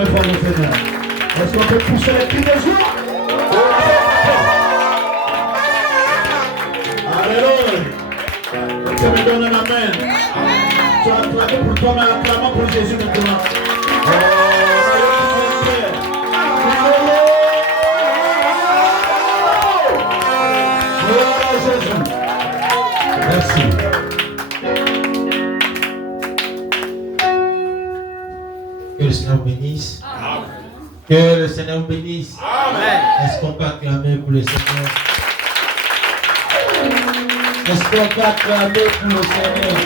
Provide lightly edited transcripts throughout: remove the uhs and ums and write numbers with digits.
acclamer pour le Seigneur? Est-ce qu'on peut pousser les cris de joie? Alléluia. Tu me donnes un amen. Tu as acclamé pour toi, mais acclamons pour Jésus maintenant. Merci. Que le Seigneur bénisse. Amen. Que le Seigneur bénisse. Amen. Est-ce qu'on peut acclamer pour le Seigneur? Est-ce qu'on peut acclamer pour le Seigneur?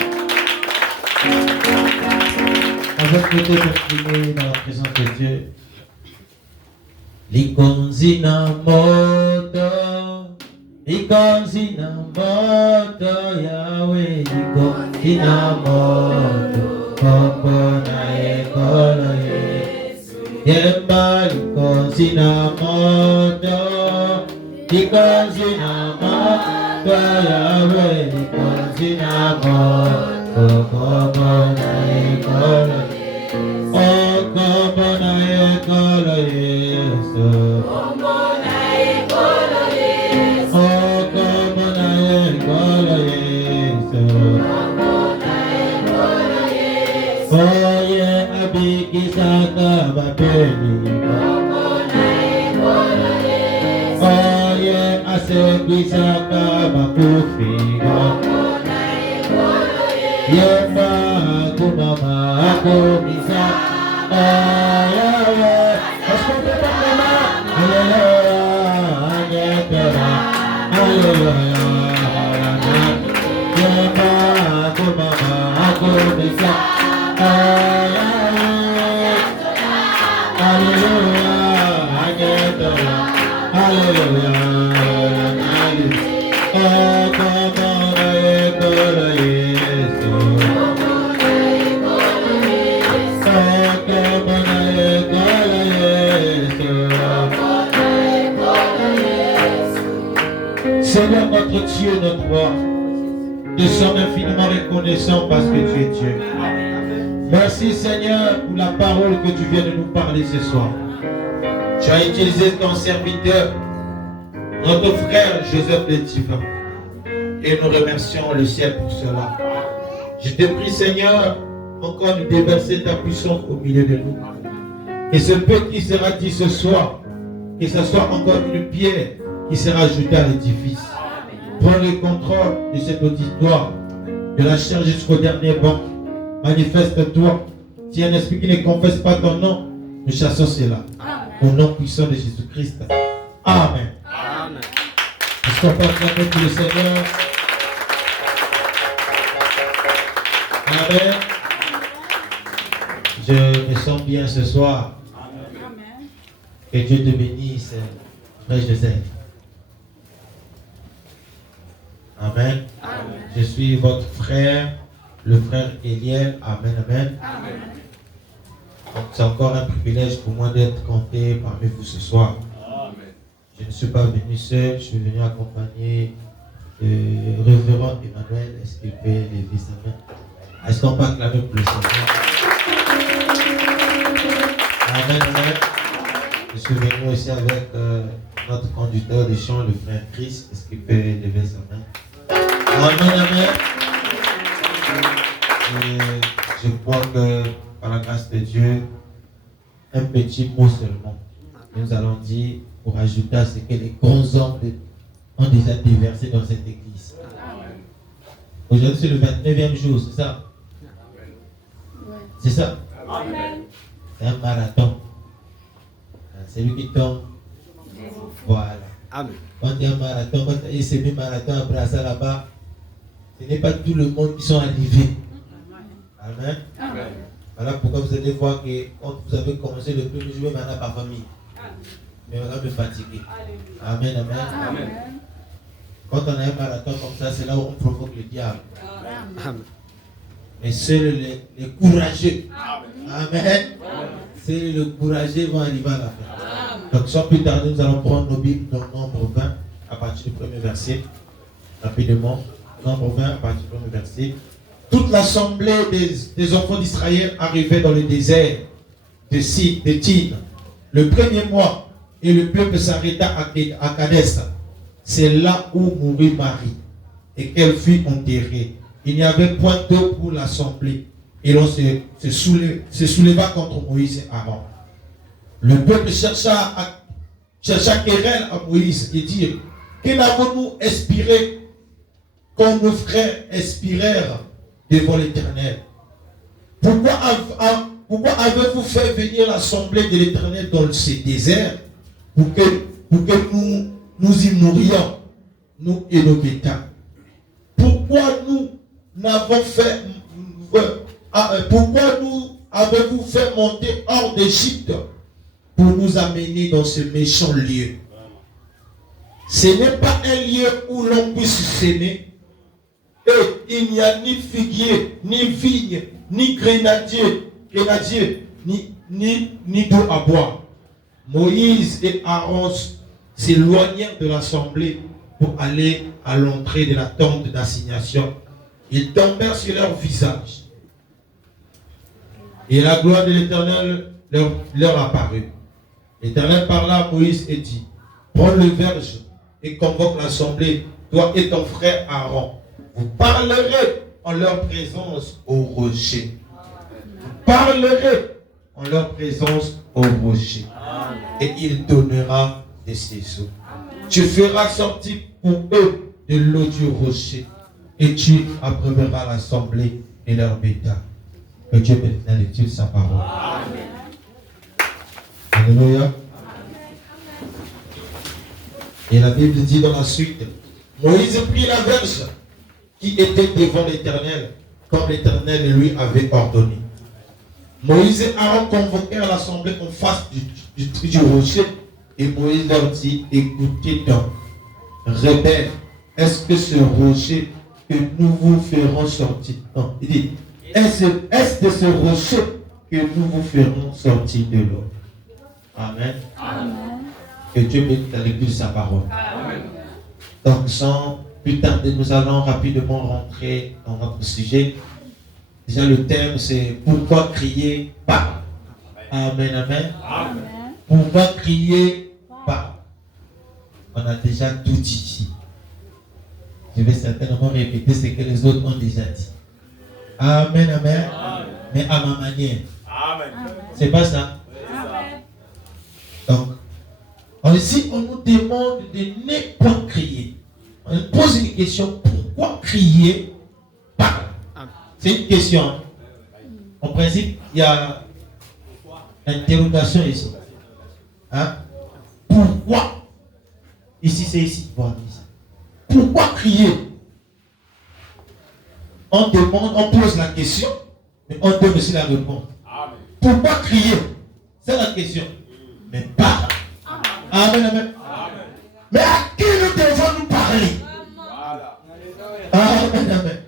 On va peut-être continuer dans la présence de Dieu. Likonzina moto, likonzina moto, Yahweh, likonzina moto, kokona ekolo Yesu. Yemba likonzina moto, likonzina moto, Yahweh, likonzina moto, kokona ekolo Yesu. Kokona ekolo Yesu. Kokona ekolo Yesu. Kokona ekolo Yesu. Kokona ekolo Yesu. Oye abikisaka bapeni. Kokona ekolo Yesu. Oye asekisaka bakufi. Kokona ekolo Yesu. Yemba kumama akumisa. Est-ce qu'on peut pas vraiment? Alléluia, Alléluia, Seigneur notre Dieu, notre roi, nous sommes infiniment reconnaissants parce que tu es Dieu. Merci Seigneur pour la parole que tu viens de nous parler ce soir. Tu as utilisé ton serviteur, notre frère Joseph le Divin. Et nous remercions le ciel pour cela. Je te prie Seigneur, encore de déverser ta puissance au milieu de nous. Et ce peu qui sera dit ce soir, que ce soit encore une pierre qui sera ajoutée à l'édifice. Prends le contrôle de cet auditoire, de la chair jusqu'au dernier banc. Manifeste-toi. Si un esprit qui ne confesse pas ton nom, nous chassons cela. Au nom puissant de Jésus-Christ. Amen. Amen. Est-ce qu'on peut acclamer pour le Seigneur? Amen. Je me sens bien ce soir. Amen. Que Dieu te bénisse, frère Joseph. Amen. Amen. Je suis votre frère, le frère Eliel. Amen, amen. Amen. Donc c'est encore un privilège pour moi d'être compté parmi vous ce soir. Amen. Je ne suis pas venu seul, je suis venu accompagner le révérend Emmanuel. Est-ce qu'il peut lever sa main? Est-ce qu'on peut acclamer pour le Seigneur? Amen, amen. Je suis venu aussi avec notre conducteur de chant, le frère Chris. Est-ce qu'il peut lever sa main? Amen, amen. Et je crois que par la grâce de Dieu, un petit mot seulement. Nous allons dire pour ajouter à ce que les grands hommes ont déjà déversé dans cette église. Aujourd'hui c'est le 29e jour, c'est ça? C'est ça? Amen. C'est un marathon. C'est lui qui tombe. Voilà. Amen. Quand il y a un marathon, quand il y a un semi-marathon après ça là-bas, ce n'est pas tout le monde qui sont arrivés. Amen. Amen. Voilà pourquoi vous allez voir que quand vous avez commencé le premier jour, maintenant par famille. Mais on va me fatiguer. Amen, amen. Amen. Quand on a un marathon comme ça, c'est là où on provoque le diable. Amen. Mais seuls les courageux. Amen. Seuls les courageux vont arriver à la fin. Donc sans plus tarder, nous allons prendre nos Bibles dans Nombre 20 à partir du premier verset. Rapidement. Nombre 20 à partir du premier verset. Toute l'assemblée des enfants d'Israël arrivait dans le désert de Tin, le premier mois, et le peuple s'arrêta à Kadès. C'est là où mourut Marie et qu'elle fut enterrée. Il n'y avait point d'eau pour l'assemblée. Et l'on se souleva contre Moïse et Aaron. Le peuple chercha querelle à Moïse et dit: que n'avons-nous expiré comme nos frères expirèrent devant l'Éternel? Pourquoi avez-vous fait venir l'assemblée de l'Éternel dans ce désert pour que nous y mourions, nous et nos bétails? Pourquoi nous avez-vous fait monter hors d'Égypte pour nous amener dans ce méchant lieu? Ce n'est pas un lieu où l'on puisse s'aimer. Et il n'y a ni figuier, ni vigne, ni grenadier, ni d'eau à boire. Moïse et Aaron s'éloignèrent de l'assemblée pour aller à l'entrée de la tente d'assignation. Ils tombèrent sur leur visage. Et la gloire de l'Éternel leur apparut. L'Éternel parla à Moïse et dit: prends le verge et convoque l'assemblée, toi et ton frère Aaron. Vous parlerez en leur présence au rocher. Vous parlerez en leur présence au rocher. Et il donnera de ses eaux. Tu feras sortir pour eux de l'eau du rocher. Et tu abreuveras l'assemblée et leur bétail. Que Dieu bénisse sa parole. Amen. Alléluia. Et la Bible dit dans la suite: Moïse prit la verge qui était devant l'Éternel, comme l'Éternel lui avait ordonné. Moïse et Aaron convoquèrent l'assemblée en face du rocher, et Moïse leur dit: écoutez donc, rebelles, est-ce que ce rocher que nous vous ferons sortir? Non, il dit: est-ce de ce rocher que nous vous ferons sortir de l'eau? Amen. Amen. Que Dieu bénisse à l'église sa parole. Amen. Donc, sans plus tarder, nous allons rapidement rentrer dans notre sujet. Déjà, le thème, c'est pourquoi crier pas. Amen, amen. Amen. Pourquoi crier pas? On a déjà tout dit ici. Je vais certainement répéter ce que les autres ont déjà dit. Amen, amen. Amen. Mais à ma manière. Amen. C'est pas ça? Amen. Donc, ici, on nous demande de ne pas crier. On pose une question: pourquoi crier pas? C'est une question. En principe, il y a interrogation ici. Hein? Pourquoi? Ici, c'est ici. Voilà, ici. Pourquoi crier? On demande, on pose la question, mais on donne aussi la réponse. Amen. Pourquoi crier? C'est la question. Mais pas. Amen, amen. Amen. Mais à qui nous devons nous parler? Amen, amen.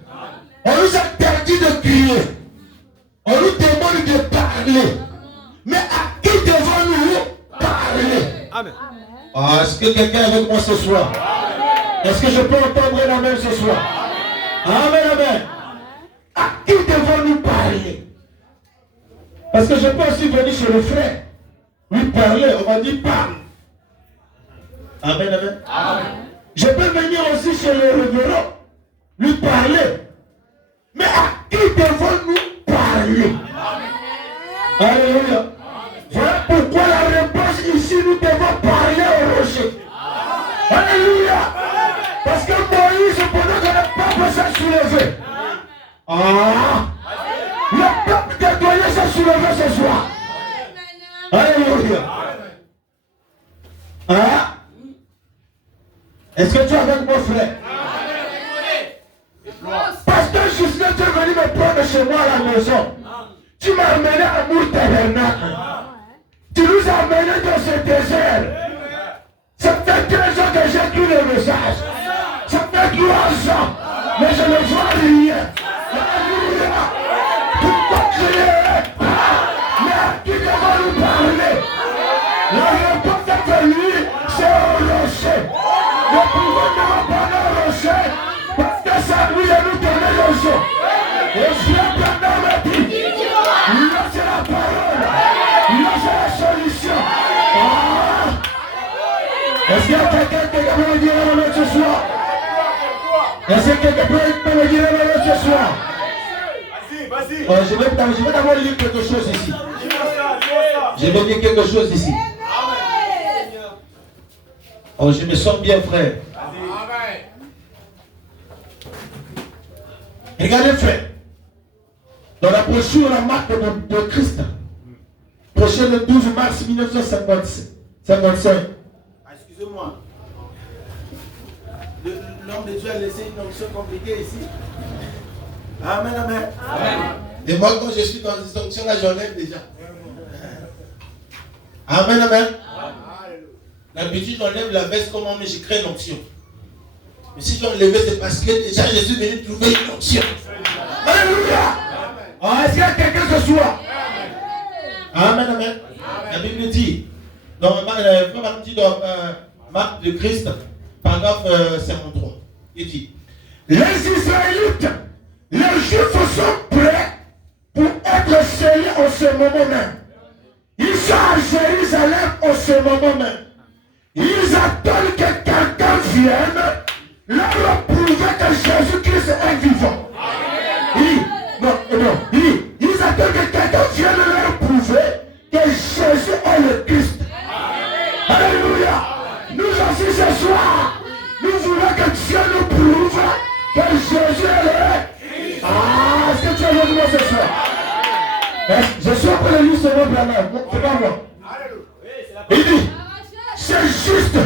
On nous a interdit de crier. On nous demande de parler. Mais à qui devons-nous parler? Amen. Est-ce que quelqu'un est avec moi ce soir? Est-ce que je peux entendre un amen ce soir? Amen, amen. À qui devons-nous parler? Parce que je peux aussi venir chez le frère, lui parler, on m'a dit parle. Amen, amen. Amen. Je peux venir aussi chez le révérend, lui parler. Mais à qui devons-nous parler? Alléluia. Voilà pourquoi la réponse ici, nous devons parler au rocher. Alléluia. Parce que Moïse, pendant que le peuple s'est soulevé, le peuple de Dieu s'est soulevé ce soir. Alléluia. Est-ce que tu es avec mon frère? Pasteur Justin, tu es venu me prendre chez moi à la maison. Tu m'as amené à Moutabernacle. Tu nous as amenés dans ce désert. Ça fait 15 ans que j'écris le message. Ça fait 3 ans. Mais je ne vois rien. Alléluia. Pourquoi crier? Mais à qui devons nous parler? La réponse est venue, c'est au rocher. Nous pouvons nous parler au rocher. Parce que ça lui a nous donné le jour. Et si la pendant me dit, là c'est la parole. Est-ce que quelqu'un peut me dire ce soir? Vas-y. Je vais d'abord lire quelque chose ici. Je vais dire quelque chose ici. Oh, je me sens bien, frère. Regardez, frère. Dans la brochure, la marque de Christ, prêchée le 12 mars 1955. Excusez-moi. L'homme de Dieu a laissé une onction compliquée ici. Amen, amen. Et moi, quand je suis dans ces onctions-là, j'enlève déjà. Amen, amen. D'habitude, j'enlève la veste comme mais je crée l'onction. Mais si j'enlève, c'est parce que déjà, je suis venu trouver une onction. Alléluia. Est-ce qu'il y a quelqu'un ce soir? Amen, amen. La Bible dit, dans Marc de Christ, paragraphe 53, il dit, les Israélites, les Juifs sont prêts pour être scellés en ce moment même. Ils sont à Jérusalem en ce moment même. Ils attendent que quelqu'un vienne leur prouver que Jésus-Christ est vivant. Ils attendent que quelqu'un vienne leur prouver que Jésus est le Christ. Alléluia. Nous aussi ce soir, nous voulons que Dieu nous prouve que Jésus est le Christ. Est-ce que tu es avec moi ce soir? Je suis en train de lire ce mot là. C'est pas moi. Il dit, c'est juste,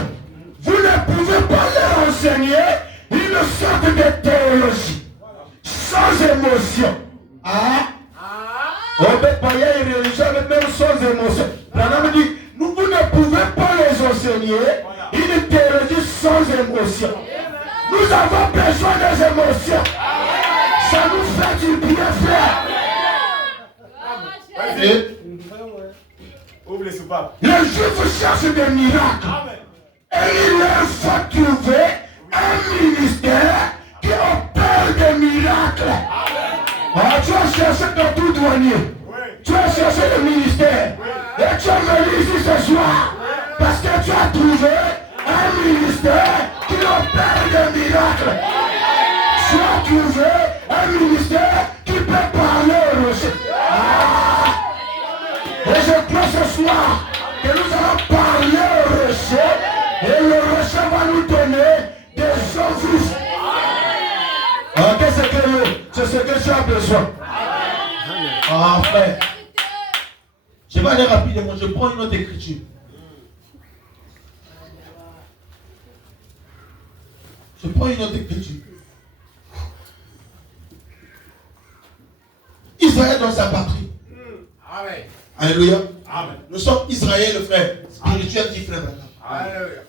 vous ne pouvez pas leur enseigner une sorte de théologie sans émotion. On peut parler une religion même sans émotion. L'homme dit, vous ne pouvez pas les enseigner une théologie sans émotion. Nous avons besoin des émotions. Ça nous fait du bien, frère. Ouvre les soupapes. Les Juifs cherchent des miracles. Et il leur faut trouver un ministère qui opère des miracles. Tu as cherché dans tout douanier. Tu as cherché le ministère. Et tu es venu ici ce soir. Parce que tu as trouvé un ministère qui opère des miracles. Tu as trouvé un ministère qui peut parler au rocher. Et je crois ce soir que nous allons parler au rocher et le rocher va nous donner des eaux vives. C'est ce que tu as besoin. Frère. Je vais aller rapidement, je prends une autre écriture. Je prends une autre écriture. Israël dans sa patrie. Amen. Alléluia. Amen. Nous sommes Israël, frère. Spirituel dit frère maintenant. Alléluia.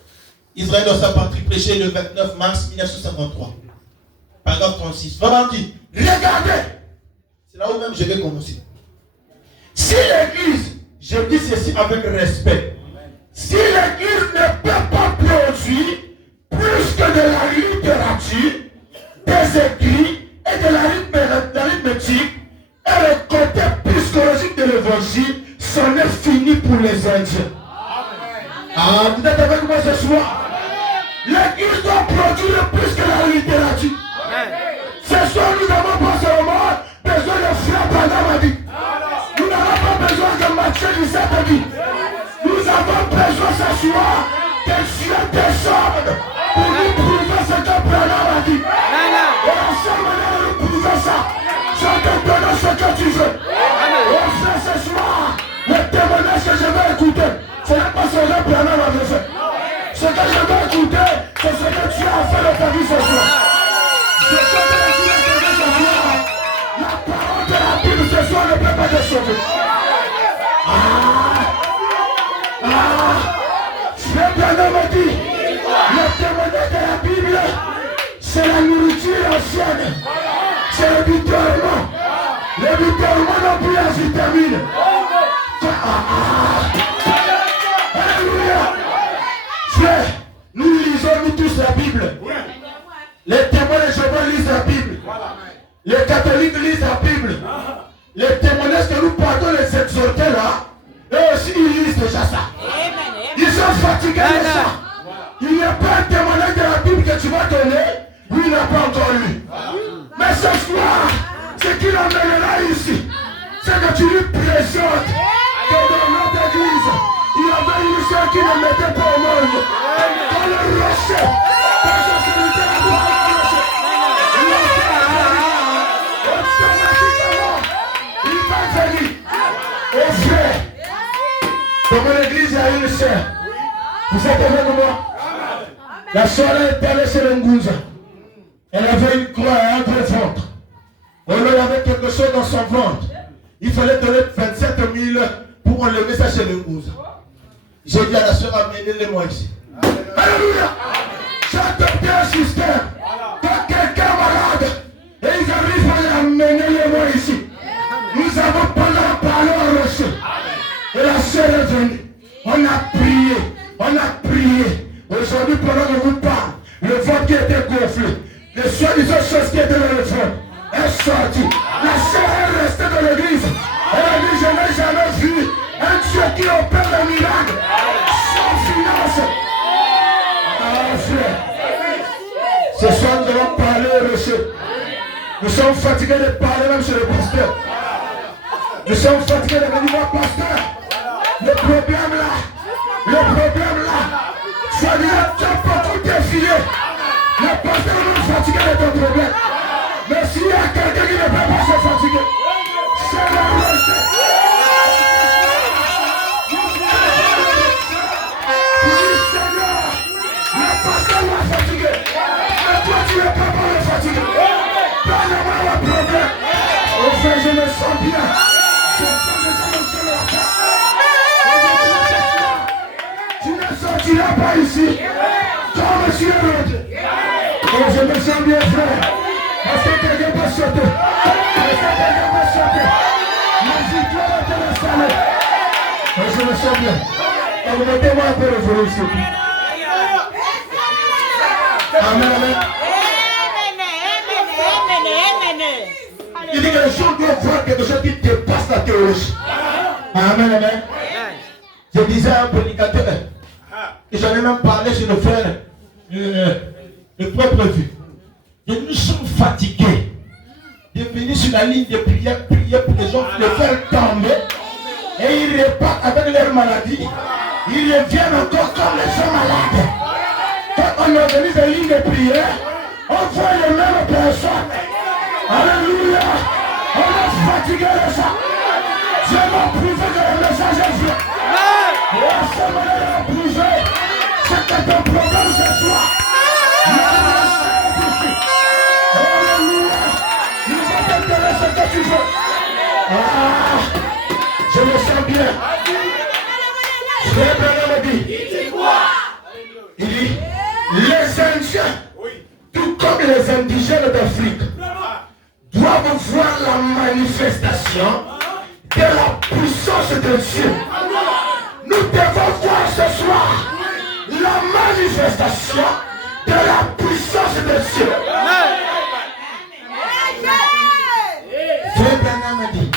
Israël dans sa patrie, prêché le 29 mars 1953. Paragraphe 36. Vraiment dit, regardez. C'est là où même je vais commencer. Si l'église, je dis ceci avec respect, si l'église ne peut pas produire plus que de la littérature, des écrits et de l'arithmétique, et le côté psychologique de l'évangile, c'en est fini pour les Indiens. Vous êtes avec moi ce soir? L'église doit produire plus que la littérature. Ce soir, nous n'avons pas seulement besoin de frère Branham a dit. Nous n'avons pas besoin de Matthieu 17 a dit. Nous avons besoin ce soir que Dieu descende pour nous prouver ce que Branham a dit. Et la seule manière de nous prouver ça, c'est de donner ce que tu veux. Et frère, ce soir, le témoignage que je vais écouter, ce n'est pas ce que Branham avait fait. Ce que je vais écouter, c'est ce que tu as fait de ta vie ce soir. Je sais que tu as fait ce soir. La parole de la Bible ce soir ne peut pas te sauver. Frère Branham a dit, le témoignage de la Bible, c'est la nourriture ancienne. C'est le bitornement. Le bitornement non plus la vitamine. Alléluia. Frère, nous lisons nous tous la Bible. Les témoins de Jéhovah lisent la Bible. Les catholiques lisent la Bible. Les témoignages que nous partons les exhorter là, eux aussi ils lisent déjà ça. Ils sont fatigués de ça. Il n'y a pas un témoignage de la Bible que tu vas donner. Lui il n'a pas encore qui l'emmènera ici, c'est que tu lui présentes que dans notre église, il y avait une soeur qui ne mettait pas au monde. Dans le rocher, dans sa sécurité, automatiquement, il va venir. Au frère, dans mon église, il y a une soeur. Vous êtes avec moi? La soeur est allée chez le Ngouza. Elle avait une croix et un gros ventre. On lui avait quelque chose dans son ventre. Il fallait donner 27 000 pour enlever ça chez le Ngouza. J'ai dit à la soeur, amenez-les-moi ici. Alléluia! J'ai adopté un système. Quand quelqu'un est malade, et ils arrivent à l'amener-les-moi ici. Nous avons pendant parlé au rocher. Et la soeur est venue. On a prié. On a prié. Aujourd'hui, pendant que vous parle, le ventre qui était gonflé, les soi-disant choses qui étaient dans le ventre, est sorti. La soeur est restée dans l'église. Elle a dit, je n'ai jamais vu un Dieu qui opère le miracle sans finance. Ah, frère. Ce soir, nous allons parler au rocher. Nous sommes fatigués de parler même chez le pasteur. Nous sommes fatigués de venir voir pasteur. Le problème là, ça dit que tu as beaucoup défié. Le pasteur est fatigué de ton problème. Mais s'il y a quelqu'un qui ne peut pas se fatiguer, c'est le rocher. Oui, Seigneur, le pasteur va fatiguer. Mais toi, tu ne peux pas le fatiguer. Donne-moi le problème. Au fait, je me sens bien. Je sens déjà mon Seigneur. Tu ne sortiras pas ici. Comme monsieur l'autre. Oh, je me sens bien, frère. Est-ce que quelqu'un peut sauter? Est-ce que quelqu'un peut sauter? La victoire est installée. Oh, je me sens bien. Augmentez-moi un peu le volume, s'il vous plaît. Amen, amen. Il dit que les gens doivent voir quelque chose qui dépasse la théologie. Amen, amen. Je disais à un prédicateur, et j'en ai même parlé chez le frère, le propre vu. Et nous sommes fatigués de venir sur la ligne de prière, prier pour les gens, les faire tomber, et ils repartent avec leur maladie. Ils reviennent encore comme les gens malades. Quand on organise une ligne de prière, on voit les mêmes personnes. Alléluia! On est fatigué de ça. Dieu m'a prouvé que le message est vrai. Et à ce moment-là, il a prouvé. C'est que ton problème ce soir. Alléluia! Il va te donner ce que tu veux. Ah! Je me sens bien. Frère Branham dit. Il dit, les Indiens, tout comme les indigènes d'Afrique, doivent voir la manifestation de la puissance de Dieu. Nous devons voir ce soir la manifestation de la puissance de Dieu. Frère Branham dit.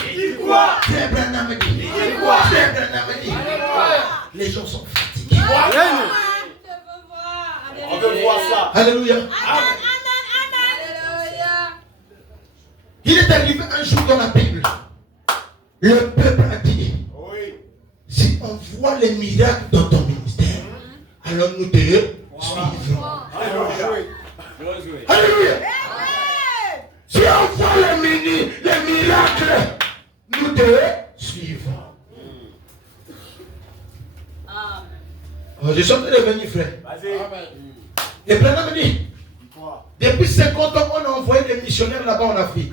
Frère Branham dit. Frère Branham dit. Les gens sont fatigués. On veut voir ça. Alléluia. Il est arrivé un jour dans la Bible. Le peuple a dit, si on voit les miracles dans ton ministère, alors nous te suivrons. Alléluia. Si on voit les miracles, nous te suivrons. Oh, je suis en train de venir, frère. Et Branham dit, depuis 50 ans, on a envoyé des missionnaires là-bas en Afrique.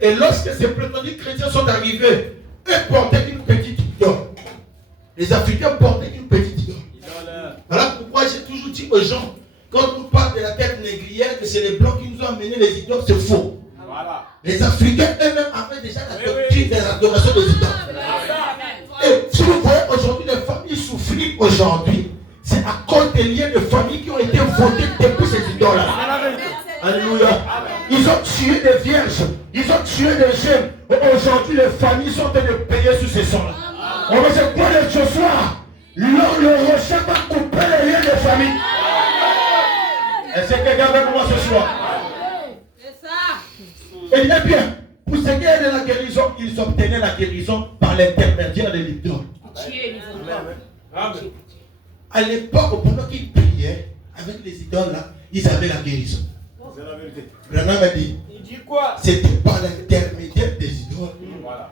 Et lorsque ces prétendus chrétiens sont arrivés, eux portaient une petite idole. Les Africains portaient une petite idole. Voilà pourquoi j'ai toujours dit aux gens, quand on parle de la tête négrière, que c'est les Blancs qui nous ont amené les idoles, c'est faux. Voilà. Les Africains eux-mêmes avaient déjà la doctrine de l'adoration des idoles. Et si vous voyez aujourd'hui les familles souffrir aujourd'hui, c'est à cause des liens de famille qui ont été votés depuis ces idoles-là. Alléluia. Ils ont tué des vierges, ils ont tué des jeunes. Aujourd'hui, les familles sont en train de payer sur ces sons-là. On va se quoi de ce soir? Le rocher va couper les liens de famille. Est-ce que quelqu'un avec moi ce soir? Et il est bien, pour ce qu'ils obtenaient la guérison par l'intermédiaire de l'idole. À l'époque, pendant qu'ils priaient avec les idoles là, ils avaient la guérison. Branham a dit, c'était par l'intermédiaire des idoles,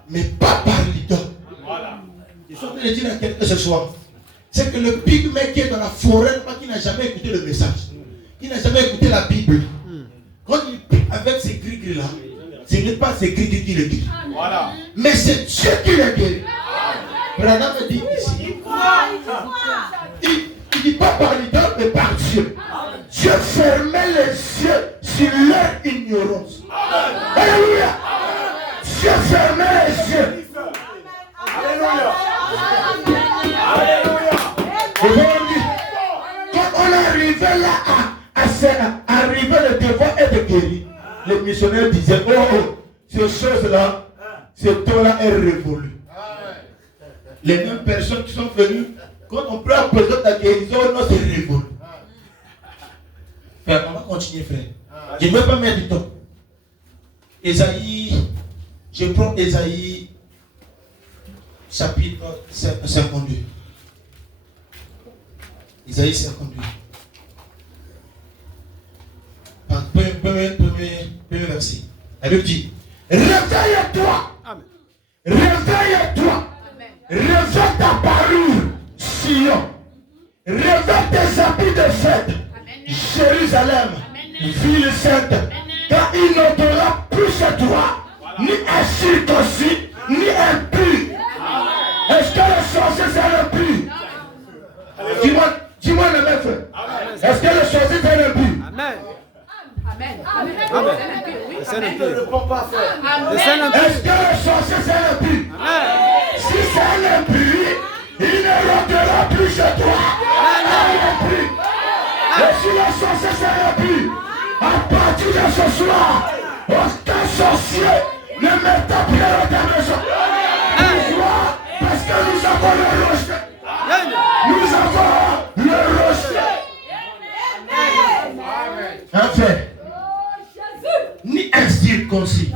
mais pas par l'idole. Je suis en train de dire à quelqu'un ce soir, c'est que le pygmée qui est dans la forêt, qui n'a jamais écouté le message, qui n'a jamais écouté la Bible, quand il prie avec ces gris là, ce n'est pas ces gris qui le guérit. Mais c'est Dieu qui le guérit. Branham dit ici, il ne dit pas par l'idole, mais par Dieu. Dieu fermait les yeux sur leur ignorance. Alléluia. Dieu fermait les yeux. Alléluia. Quand on est arrivé là, arrivé le devoir est de guérir, les missionnaires disaient, oh, ces choses-là, ce temps-là est révolu. Les mêmes personnes qui sont venues, quand on peut appeler la guérison, non, c'est révolu. Frère, on va continuer, frère. Je ne veux pas mettre du temps. Ésaïe, je prends Ésaïe, chapitre 52. Ésaïe 52. Premier verset. La Bible dit, réveille-toi. Réveille-toi. Réveille ta parure, Sion. Réveille tes habits de fête, Jérusalem, ville sainte. Car il n'aura plus chez toi, ni un circoncis, ni un impur. Est-ce que le sorcier c'est un impur? Dis-moi le maître. Est-ce que le sorcier c'est un impur? Amen. Amen. C'est un impur. Est-ce que le sorcier c'est un impur? Si c'est un impur, il ne rentrera plus chez toi. Un impur. Et si le sorcier c'est un impur, à partir de ce soir, aucun sorcier ne mettra plus dans ta maison. Pourquoi? Parce que nous avons le rocher. Nous avons le rocher. Un fait. Ni un circoncis.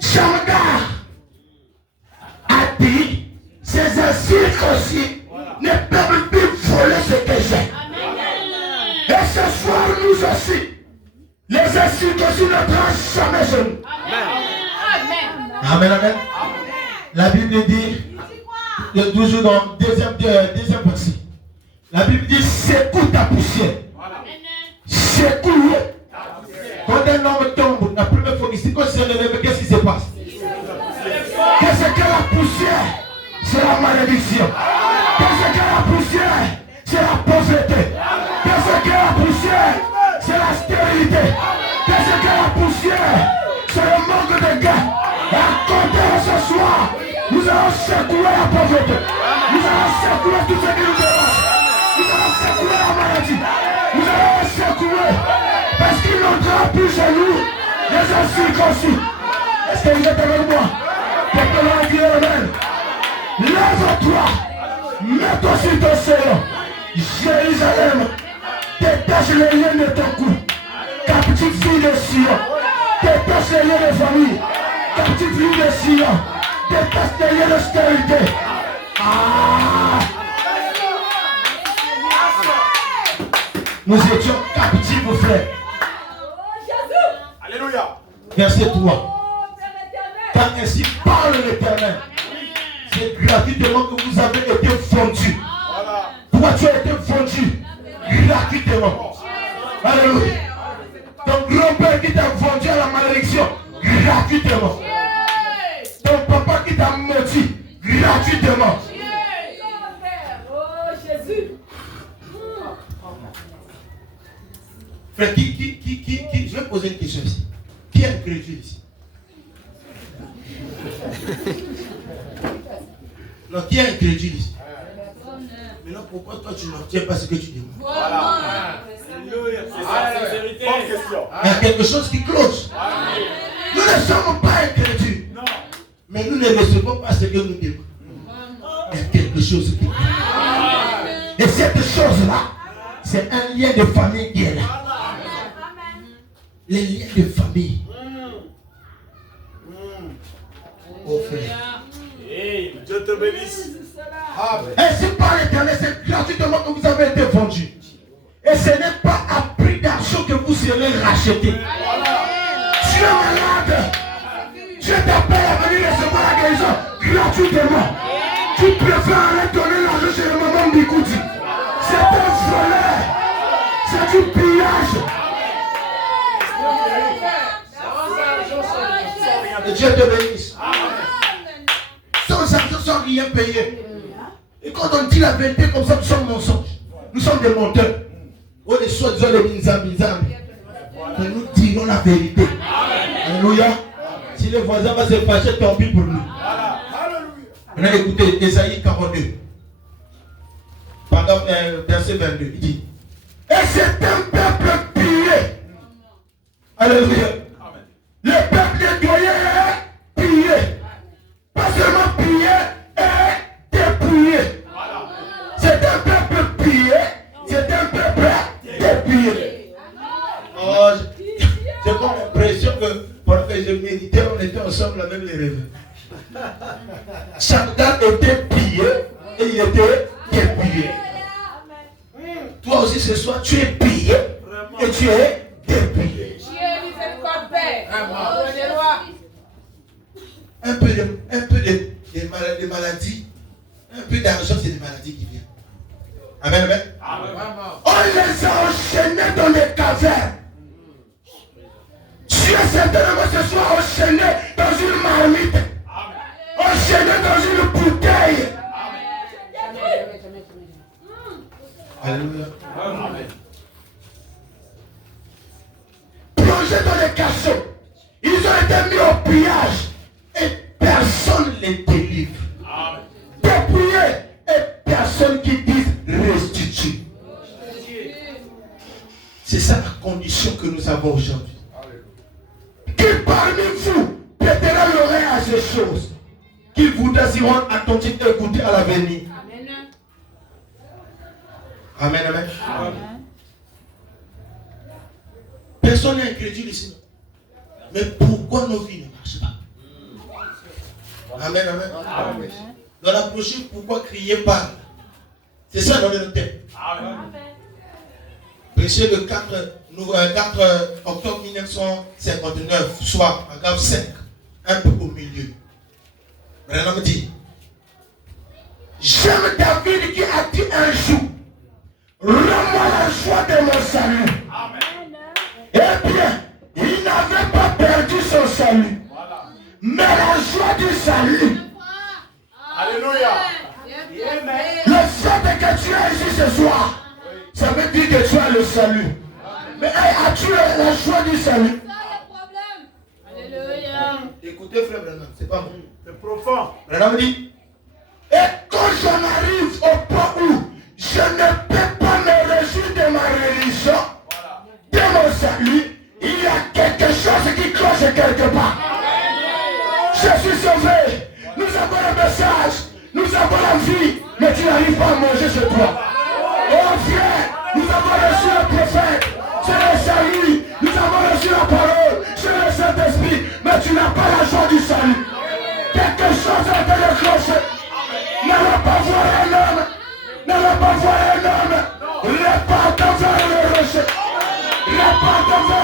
Shamgar a dit, ces incirconcis ne peuvent plus voler ce que j'ai. Et ce soir, nous aussi, les incirconcis ne tranchent jamais sur nous. Amen, amen. La Bible dit, toujours dans deuxième verset, la Bible dit, secoue ta poussière. Secoue. Quand un homme tombe, la première fois ici, quand il se relève, qu'est-ce qui se passe? Qu'est-ce que la poussière? C'est la malédiction. Qu'est-ce que la poussière? C'est la pauvreté. Qu'est-ce que la poussière? C'est la stérilité. Qu'est-ce que la poussière? C'est le manque de gain. Et à compter de ce soir, nous allons secouer la pauvreté. Nous allons secouer tout ce qui nous dérange. Nous allons secouer la maladie. Nous allons secouer. Parce qu'il n'entrera plus chez nous les incirconcis. Est-ce que vous êtes avec moi? Porte-le en Dieu, amen. Lève-toi. Mets-toi sur ton séant. Jérusalem, détache les liens de ton cou. Captive fille de Sion, détache les liens de famille. Captive fille de Sion, détache les liens de stérilité. Nous étions captifs, frère. Alléluia. Verset 3. Car ainsi parle l'Éternel. C'est gratuitement que vous avez été fondus. Pourquoi tu as été fondu? Gratuitement. Alléluia. Ton grand-père qui t'a vendu à la malédiction, gratuitement. Ton papa qui t'a maudit, gratuitement. Frère, je vais poser une question ici. Qui est incrédule ici? Non, qui est incrédule ici? Maintenant, pourquoi toi tu n'obtiens pas ce que tu demandes? Voilà. Bonne question. Il y a quelque chose qui cloche. Nous ne sommes pas incrédules. Mais nous ne recevons pas ce que nous demandons. Il y a quelque chose qui cloche. Et cette chose-là, c'est un lien de famille qui est là. Les liens de famille. bénisse. Ainsi par l'Éternel, c'est gratuitement que vous avez été vendu. Et ce n'est pas à prix d'argent que vous serez racheté. Tu es malade. Je t'appelle à venir recevoir la guérison gratuitement. Tu préfères aller donner l'argent chez le maman Bikouti. C'est un voleur. C'est du pillage. Que Dieu te bénisse. Sans argent, sans rien payer. Et quand on dit la vérité comme ça, nous sommes mensonges. Nous sommes des menteurs. On est soi-disant les minzambi. Mais nous disons la vérité. Alléluia. Si le voisin va se fâcher, tant pis pour nous. On a écouté Ésaïe 42. Pardon, verset 22. Il dit. Et c'est un peuple pillé. Alléluia. Le peuple nettoyé est pillé. Pas seulement pillé, est dépouillé. C'est un peuple pillé. C'est un peuple dépouillé. Oh, j'ai comme l'impression que pendant que je méditais, on était ensemble avec les rêves. Chantal était pillé et il était dépouillé. Toi aussi ce soir, tu es pillé et tu es dépouillé. Un peu de maladies, un peu d'argent, c'est des maladies qui viennent. Amen, amen. On les a enchaînés dans les cavernes. Tu es certainement ce soir enchaîné dans une marmite. Enchaîné dans une bouteille. Alléluia. Plongés dans les cachots. Ils ont été mis au pillage. Et personne ne les délivre. Dépouillés. Et personne qui dise restitue. C'est ça la condition que nous avons aujourd'hui. Qui parmi vous prêtera l'oreille à ces choses? Qui voudra s'y rendre attentif et écouter à l'avenir. Amen, amen. Personne n'est incrédule ici. Mais pourquoi nos vies ne marchent pas? Amen, amen. Dans la prochaine, pourquoi crier pas? C'est ça notre thème. Prêché le 4 octobre 1959, soit paragraphe 5, un peu au milieu. Maintenant me dit, j'aime David qui a dit un jour, rends-moi la joie de mon salut. Eh bien, il n'avait pas perdu son salut. Mais la joie du salut. Alléluia. Le fait que tu es ici ce soir, ça veut dire que tu as le salut. Mais as-tu la joie du salut? écoutez frère Branham, c'est pas bon. C'est profond. Branham dit, et quand j'en arrive au point où je ne peux pas me réjouir de ma religion, de mon salut, il y a quelque chose qui cloche quelque part. Je suis sauvé. Nous avons le message. Nous avons la vie. Mais tu n'arrives pas à manger chez toi. Oh frère, nous avons reçu le prophète. C'est le salut. Nous avons reçu la parole. C'est le Saint-Esprit. Mais tu n'as pas la joie du salut. Quelque chose a été déclenché. N'allez pas voir un homme. N'allez pas voir un homme